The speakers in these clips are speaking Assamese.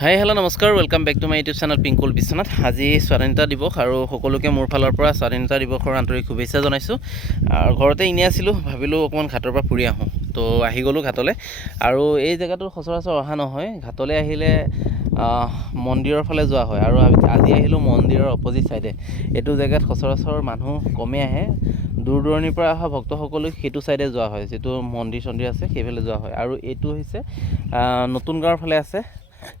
হাই হেল্ল' নমস্কাৰ welcome back to my YouTube channel Pinkul Biswanath. আজি স্বাধীনতা দিৱস আৰু সকলোকে মোৰ ফালৰ পৰা স্বাধীনতা দিৱসৰ আন্তৰিক শুভেচ্ছা জনাইছোঁ। আৰু ঘৰতে এনেই আছিলোঁ, ভাবিলোঁ অকণমান ঘাটৰ পৰা ফুৰি আহোঁ, তো আহি গ'লোঁ ঘাটলৈ। আৰু এই জেগাটো সচৰাচৰ অহা নহয়, ঘাটলৈ আহিলে মন্দিৰৰ ফালে যোৱা হয়। আৰু আজি আহিলোঁ মন্দিৰৰ অপজিট ছাইডে। এইটো জেগাত সচৰাচৰ মানুহ কমেই আহে, দূৰ দূৰণিৰ পৰা অহা ভক্তসকলো সেইটো ছাইডে যোৱা হয়, যিটো মন্দিৰ চন্দিৰ আছে সেইফালে যোৱা হয়। আৰু এইটো হৈছে নতুন গাঁৱৰ ফালে আছে,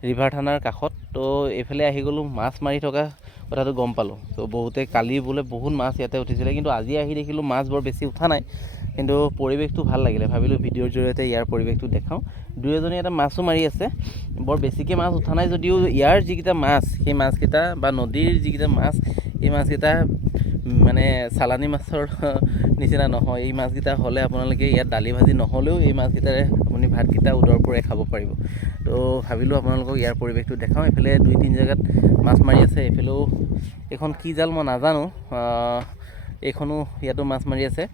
ৰিভাৰ থানাৰ কাষত। তো এইফালে আহি গ'লোঁ, মাছ মাৰি থকা কথাটো গম পালোঁ। তো বহুতে কালি বোলে বহুত মাছ ইয়াতে উঠিছিলে, কিন্তু আজি আহি দেখিলোঁ মাছ বৰ বেছি উঠা নাই, কিন্তু পৰিৱেশটো ভাল লাগিলে। ভাবিলোঁ ভিডিঅ'ৰ জৰিয়তে ইয়াৰ পৰিৱেশটো দেখাওঁ। দুই এজনী এটা মাছো মাৰি আছে, বৰ বেছিকৈ মাছ উঠা নাই যদিও ইয়াৰ যিকেইটা মাছ, সেই মাছকেইটা বা নদীৰ যিকেইটা মাছ, এই মাছকেইটা মানে চালানী মাছৰ নিচিনা নহয়। এই মাছকেইটা হ'লে আপোনালোকে ইয়াত দালি ভাজি নহ'লেও এই মাছকেইটাৰে আপুনি ভাতকেইটা উদৰ পূৰাই খাব পাৰিব। তো ভাবিলোঁ আপোনালোকক ইয়াৰ পৰিৱেশটো দেখাওঁ। এইফালে দুই তিনি জেগাত মাছ মাৰি আছে, এইফালেও এইখন কি জাল মই নাজানো, এইখনো ইয়াতো মাছ মাৰি আছে।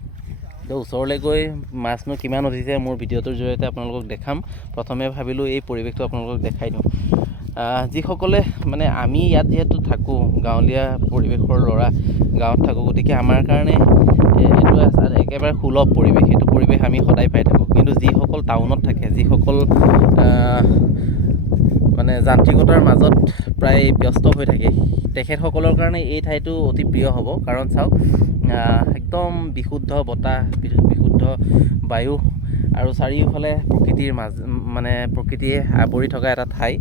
তো ওচৰলৈ গৈ মাছনো কিমান উঠিছে মোৰ ভিডিঅ'টোৰ জৰিয়তে আপোনালোকক দেখাম। প্ৰথমে ভাবিলোঁ এই পৰিৱেশটো আপোনালোকক দেখাই দিওঁ। যিসকলে মানে আমি ইয়াত যিহেতু থাকোঁ, গাঁৱলীয়া পৰিৱেশৰ ল'ৰা, গাঁৱত থাকোঁ, গতিকে আমাৰ কাৰণে এইটো একেবাৰে সুলভ পৰিৱেশ। এইটো পৰিৱেশ আমি সদায় পাই থাকোঁ। কিন্তু যিসকল টাউনত থাকে, যিসকল মানে যান্ত্ৰিকতাৰ মাজত প্ৰায় ব্যস্ত হৈ থাকে, তেখেতসকলৰ কাৰণে এই ঠাইটো অতি প্ৰিয় হ'ব। কাৰণ চাওক, একদম বিশুদ্ধ বতাহ, বিশুদ্ধ বায়ু, আৰু চাৰিওফালে প্ৰকৃতিৰ মানে প্ৰকৃতিয়ে আৱৰি থকা এটা ঠাই,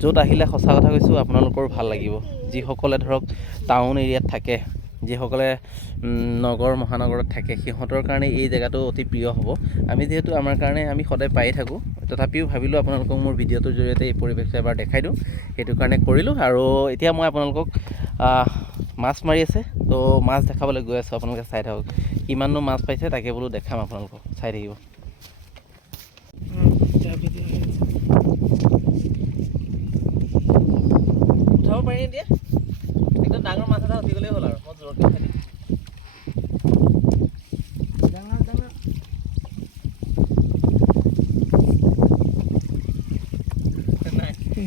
য'ত আহিলে সঁচা কথা কৈছোঁ আপোনালোকৰ ভাল লাগিব। যিসকলে ধৰক টাউন এৰিয়াত থাকে, যিসকলে নগৰ মহানগৰত থাকে, সিহঁতৰ কাৰণে এই জেগাটো অতি প্ৰিয় হ'ব। আমি যিহেতু আমাৰ কাৰণে আমি সদায় পায়ে থাকোঁ, তথাপিও ভাবিলোঁ আপোনালোকক মোৰ ভিডিঅ'টোৰ জৰিয়তে এই পৰিৱেশটো এবাৰ দেখাই দিওঁ, সেইটো কাৰণে কৰিলোঁ। আৰু এতিয়া মই আপোনালোকক মাছ মাৰি আছে, তো মাছ দেখাবলৈ গৈ আছোঁ। আপোনালোকে চাই থাকক, কিমাননো মাছ পাইছে তাকে বোলো দেখাম আপোনালোকক, চাই থাকিব। উঠাব পাৰি এতিয়া, একদম ডাঙৰ মাছ এটা উঠি গ'লেই হ'ল আৰু মই জোৰকৈ উঠাই দিম।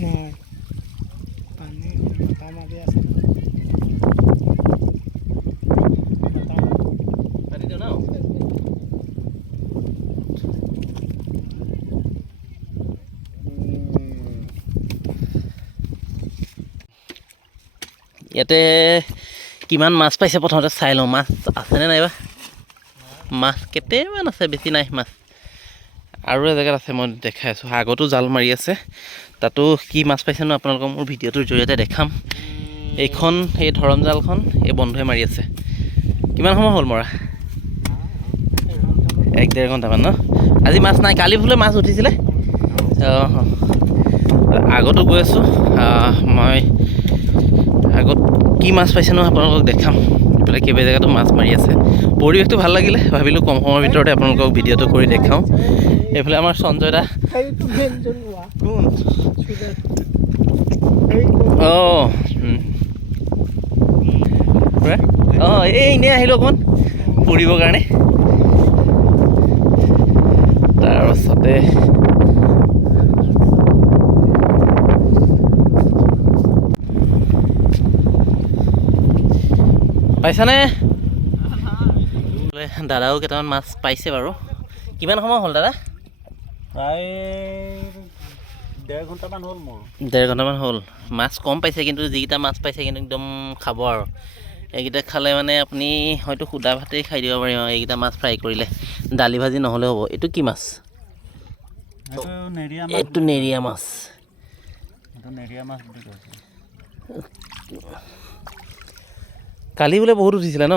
নাই পানী বতাহ মাৰি আছে, পাতি দিওঁ ন। ইয়াতে কিমান মাছ পাইছে প্ৰথমতে চাই লওঁ, মাছ আছেনে নাইবা। মাছ কেইটামান আছে, বেছি নাই মাছ। আৰু এজেগাত আছে, মই দেখাই আছোঁ, আগতো জাল মাৰি আছে, তাতো কি মাছ পাইছেনো আপোনালোকক মোৰ ভিডিঅ'টোৰ জৰিয়তে দেখাম। এইখন এই ধৰম জালখন এই বন্ধুৱে মাৰি আছে। কিমান সময় হ'ল মৰা? 1-1.5 ঘণ্টামান ন। আজি মাছ নাই, কালি বোলে মাছ উঠিছিলে। আগতো গৈ আছোঁ, মই আগত কি মাছ পাইছেনো আপোনালোকক দেখাম। এইফালে কেইবা জেগাতো মাছ মাৰি আছে, পৰিৱেশটো ভাল লাগিলে, ভাবিলোঁ কম সময়ৰ ভিতৰতে আপোনালোকক ভিডিঅ'টো কৰি দেখাওঁ। এইফালে আমাৰ সঞ্জয় দা, এই এনেই আহিলোঁ অকণমান ফুৰিবৰ কাৰণে। তাৰপাছতে পাইছানে? দাদাও কেইটামান মাছ পাইছে বাৰু। কিমান সময় হ'ল দাদা? প্ৰায় 1.5 ঘণ্টামান হ'ল মোৰ। 1.5 ঘণ্টামান হ'ল। মাছ কম পাইছে, কিন্তু যিকেইটা মাছ পাইছে কিন্তু একদম খাব আৰু। এইকেইটা খালে মানে আপুনি হয়তো সুদা ভাতেই খাই দিব পাৰিব, এইকেইটা মাছ ফ্ৰাই কৰিলে, দালি ভাজি নহ'লেও হ'ব। এইটো কি মাছ? এইটো নেৰিয়া মাছ। কালি বোলে বহুত উঠিছিলে ন?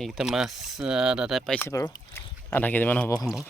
এইকেইটা মাছ দাদাই পাইছে বাৰু, আধা কেজিমান হ'ব সম্ভৱ।